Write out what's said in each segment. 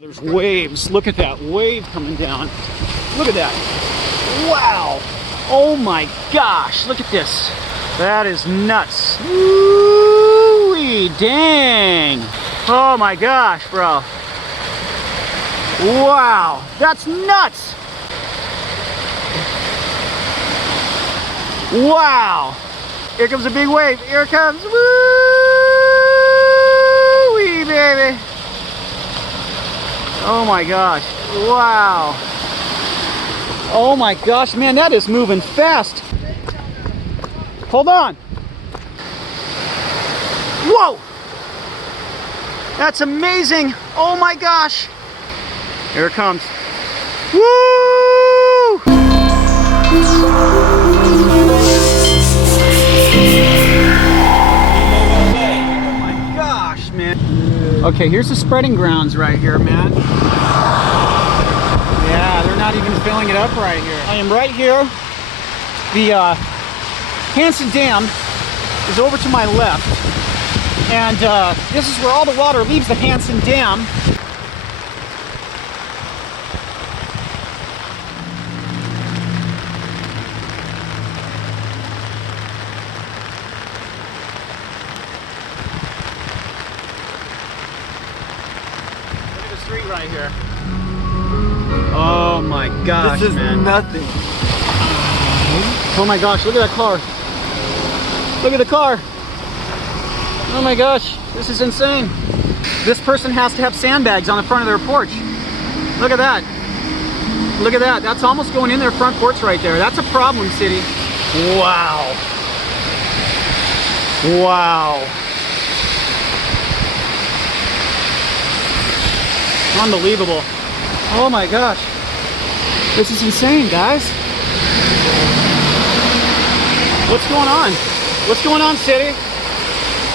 There's waves. Look at that wave coming down. Look at that. Wow. Oh my gosh. Look at this. That is nuts. Woo-wee, dang. Oh my gosh, bro. Wow. That's nuts. Wow. Here comes a big wave. Here it comes. Woo-wee, baby. Oh my gosh, wow. Oh my gosh, man, that is moving fast. Hold on. Whoa! That's amazing. Oh my gosh. Here it comes. Woo! Oh my gosh, man. Okay, here's the spreading grounds right here, man. Yeah, they're not even filling it up right here. I am right here. The Hansen Dam is over to my left. And this is where all the water leaves the Hansen Dam. Street right here. Oh my gosh, this is man. Nothing. Oh my gosh, look at that car. Look at the car. Oh my gosh, this is insane. This person has to have sandbags on the front of their porch. Look at that. Look at that. That's almost going in their front porch right there. That's a problem, city. Wow. Wow. Unbelievable. Oh my gosh. This is insane, guys. What's going on? What's going on, city?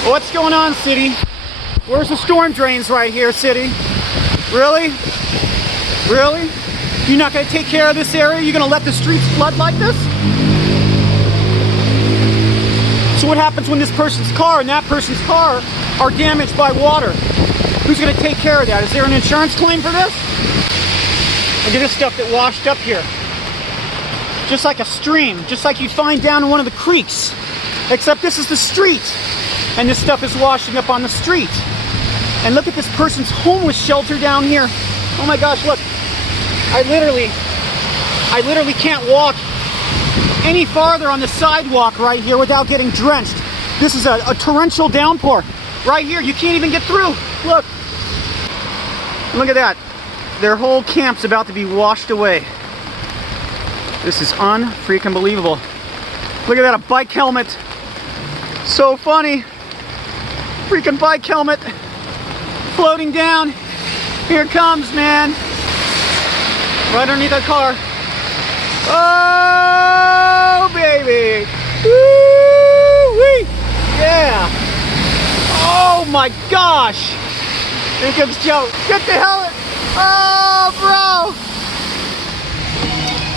What's going on, city? Where's the storm drains right here, city? Really? Really? You're not going to take care of this area? You're going to let the streets flood like this? So what happens when this person's car and that person's car are damaged by water? Who's going to take care of that? Is there an insurance claim for this? Look at this stuff that washed up here. Just like a stream, just like you'd find down in one of the creeks. Except this is the street. And this stuff is washing up on the street. And look at this person's homeless shelter down here. Oh my gosh, look. I literally can't walk any farther on the sidewalk right here without getting drenched. This is a torrential downpour. Right here, you can't even get through. Look. Look at that. Their whole camp's about to be washed away. This is unfreaking believable. Look at that, a bike helmet. So funny. Freaking bike helmet. Floating down. Here it comes, man. Right underneath that car. Oh, baby. Woo-wee. Yeah. Oh my gosh. Here comes Joe. Get the helmet. Oh, bro.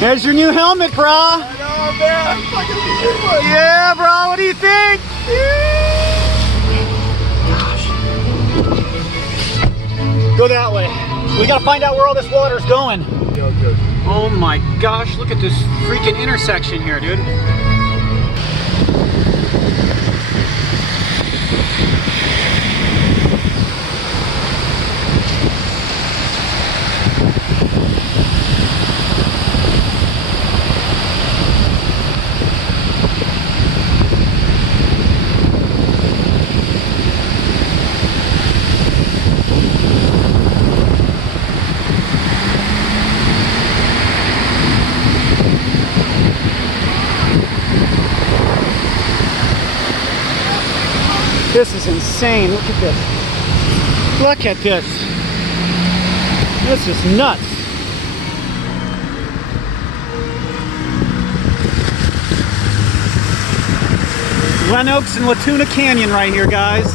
There's your new helmet, bro. I know, man. Fucking good one. Yeah, bro. What do you think? Gosh. Go that way. We gotta find out where all this water's going. Yo, good. Oh my gosh. Look at this freaking intersection here, dude. This is insane. Look at this. Look at this. This is nuts. Glen Oaks and Latuna Canyon right here, guys.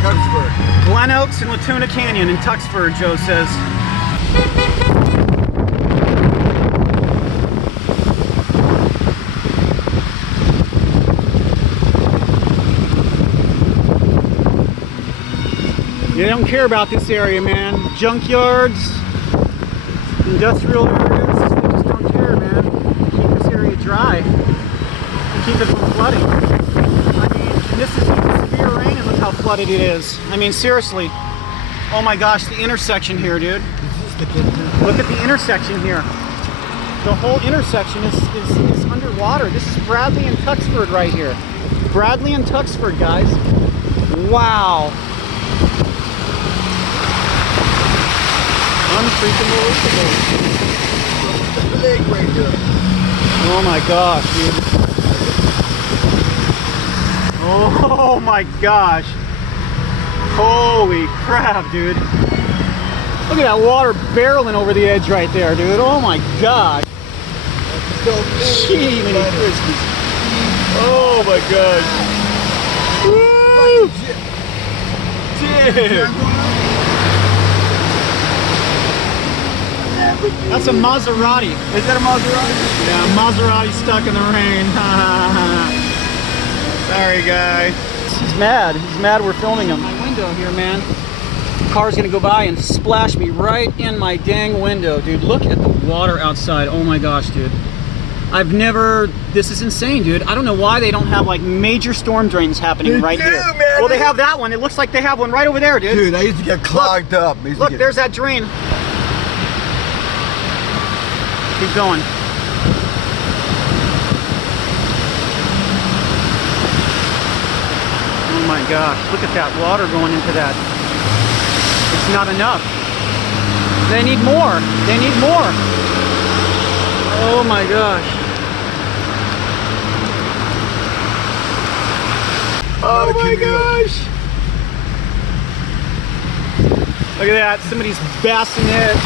Tuxford. Glen Oaks and Latuna Canyon in Tuxford, Joe says. don't care about this area, man. Junkyards, industrial areas, they just don't care, man. Keep this area dry. Keep it from flooding. I mean, and this is severe rain and look how flooded it is. I mean, seriously. Oh my gosh, the intersection here, dude. Look at the intersection here. The whole intersection is underwater. This is Bradley and Tuxford right here. Bradley and Tuxford, guys. Wow. Unfreaking-believable. Lake right there. Oh my gosh, dude. Oh my gosh. Holy crap, dude. Look at that water barreling over the edge right there, dude. Oh my gosh. Gee, many Christmas. Oh my gosh. Woo! Dude. That's a Maserati. Is that a Maserati? Yeah, Maserati stuck in the rain. Sorry, guy. He's mad. He's mad we're filming him. My window here, man. Car's gonna go by and splash me right in my dang window, dude. Look at the water outside. Oh my gosh, dude. I've never. This is insane, dude. I don't know why they don't have like major storm drains happening right here. Man, well, they have that one. It looks like they have one right over there, dude. Dude, I used to get clogged up. Look, there's that drain. Keep going. Oh my gosh, look at that water going into that. It's not enough. They need more. They need more. Oh my gosh. Oh my gosh. Look at that. Somebody's bassinet.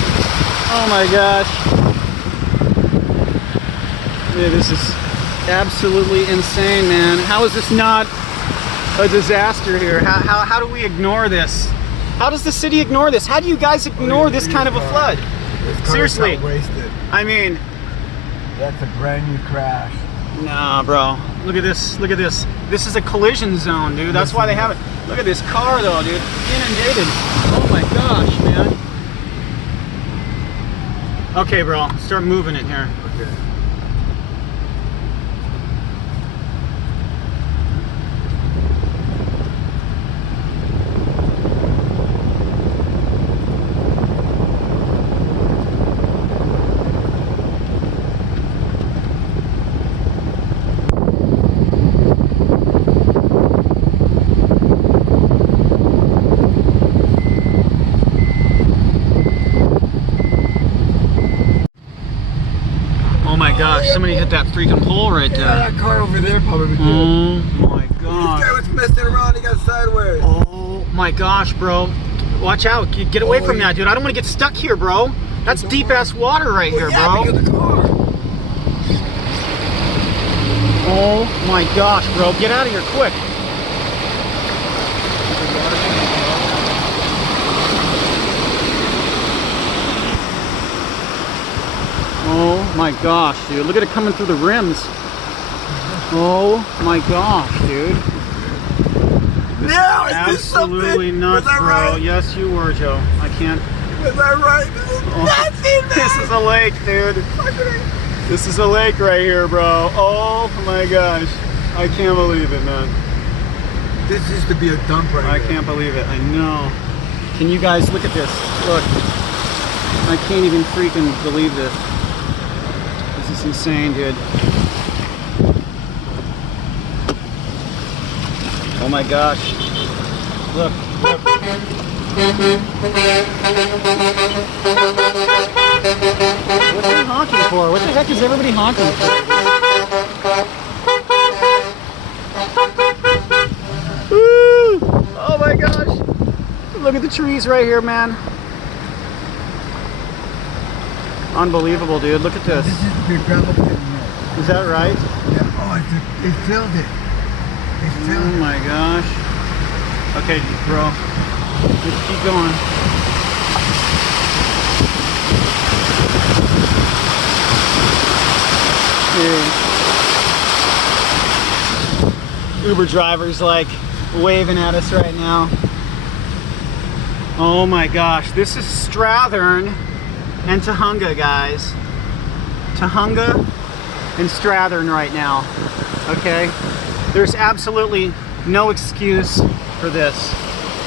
Oh my gosh. Yeah, this is absolutely insane, man. How is this not a disaster here? How do we ignore this? How does the city ignore this? How do you guys ignore this kind of a flood? Seriously. Wasted. I mean, that's a brand new crash. nah, bro. Look at this. Look at this. This is a collision zone, dude. That's why they have it. Look at this car, though, dude. Inundated. Oh my gosh, man. Okay, bro. Start moving it here. Okay. Oh my gosh, somebody hit that freaking pole right there. Yeah, that car over there probably did. Oh my This gosh. guy was messing around, he got sideways. Oh my gosh, bro. Watch out. Get away from that, dude. I don't want to get stuck here, bro. That's deep ass water right here, Yeah, bro. because the car. Oh my gosh, bro. Get out of here quick. Oh my gosh, dude. Look at it coming through the rims. Oh my gosh, dude. This Yeah, is is this absolutely something? nuts, Was I bro. right? Yes, you were, Joe. I can't. Was I right? This is nothing, man. This is a lake, dude. This is a lake right here, bro. Oh my gosh. I can't believe it, man. This used to be a dump right I here. can't believe it. I know. Can you guys look at this? Look. I can't even freaking believe this. This is insane, dude. Oh my gosh. Look. Look. What's they honking for? What the heck is everybody honking for? Woo! Oh my gosh. Look at the trees right here, man. Unbelievable, dude. Look at this. This used to be a gravel pit in here. Is that right? Yeah. Oh, they filled it. They filled Oh it. my gosh. Okay, bro. Just keep going. Dude. Uber driver's like waving at us right now. Oh my gosh, this is Strathern and Tahunga, guys. Tahunga and Strathern right now, okay? There's absolutely no excuse for this.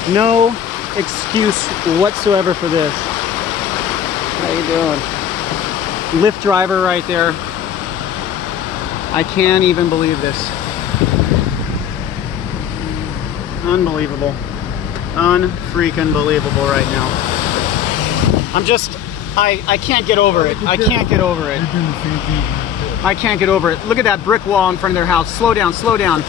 No excuse whatsoever for this. How you doing? Lyft driver right there. I can't even believe this. Unbelievable. Unfreaking believable right now. I can't get over it. I can't get over it. I can't get over it. Look at that brick wall in front of their house. Slow down, slow down.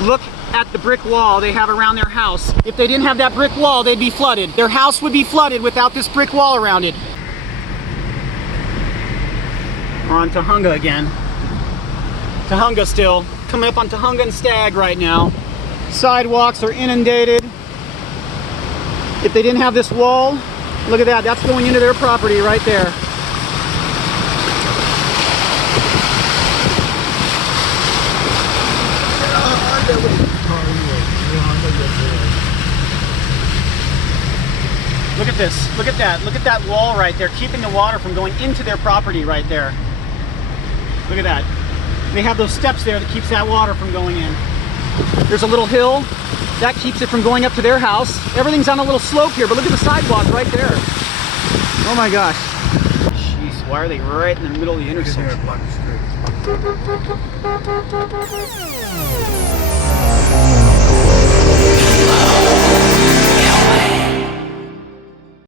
Look at the brick wall they have around their house. If they didn't have that brick wall, they'd be flooded. Their house would be flooded without this brick wall around it. We're on Tahunga again. Tahunga still. Coming up on Tahunga and Stag right now. Sidewalks are inundated. If they didn't have this wall, look at that. That's going into their property right there. Look at this. Look at that. Look at that wall right there, keeping the water from going into their property right there. Look at that. They have those steps there that keeps that water from going in. There's a little hill that keeps it from going up to their house. Everything's on a little slope here, but look at the sidewalk right there. Oh my gosh. Jeez, why are they right in the middle of the intersection?